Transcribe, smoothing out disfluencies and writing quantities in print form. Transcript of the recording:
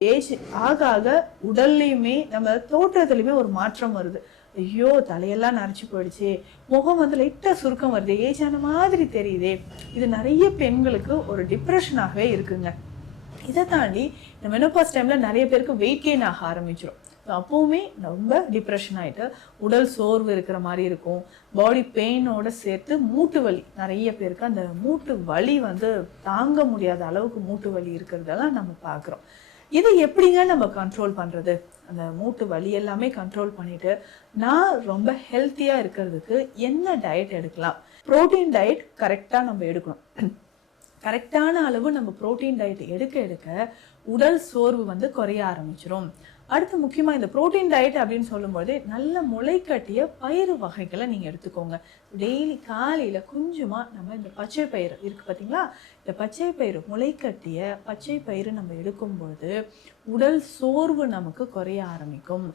Age ஆக ஆக உடல்லையுமே நம்ம தோற்றத்துலையுமே ஒரு மாற்றம் வருது. ஐயோ! தலையெல்லாம் நரைச்சு போயிடுச்சே, முகம் வந்து லைட்டா சுருக்கம் வருதே, ஏஜ் ஆன மாதிரி தெரியுதே. இது நெறைய பெண்களுக்கு ஒரு டிப்ரஷனாகவே இருக்குங்க. இத தாண்டி இந்த மெனோபாஸ் டைம்ல நெறைய பேருக்கு வெயிட் கெயின் ஆக ஆரம்பிச்சுரும். அப்பவுமே ரொம்ப டிப்ரஷன் ஆயிட்டு உடல் சோர்வு இருக்கிற மாரி இருக்கும். பாடி பெயினோட சேர்த்து மூட்டு வலி நெறைய பேருக்கு அந்த மூட்டு வலி வந்து தாங்க முடியாத அளவுக்கு மூட்டு வலி இருக்கிறதெல்லாம் நம்ம பார்க்குறோம். இத எப்படிங்க நம்ம கண்ட்ரோல் பண்றது? அந்த மூட்டு வலி எல்லாமே கண்ட்ரோல் பண்ணிட்டு, நான் ரொம்ப ஹெல்த்தியா இருக்கிறதுக்கு என்ன டயட் எடுக்கலாம்? புரோட்டீன் டயட் கரெக்ட்டா நம்ம எடுக்கணும். கரெக்டான அளவு நம்ம புரோட்டீன் டயட் எடுக்க எடுக்க உடல் சோர்வு வந்து குறைய ஆரம்பிச்சிரும். அடுத்து முக்கியமா இந்த புரோட்டீன் டயட் அப்படின்னு சொல்லும்போது நல்ல முளைக்கட்டிய பயிறு வகைகளை நீங்க எடுத்துக்கோங்க. டெய்லி காலையில கொஞ்சமா நம்ம இந்த பச்சை பயிறு இருக்கு பார்த்தீங்களா? இந்த பச்சை பயிறு முளைக்கட்டிய பச்சை பயிறு நம்ம எடுக்கும்பொழுது உடல் சோர்வு நமக்கு குறைய ஆரம்பிக்கும்.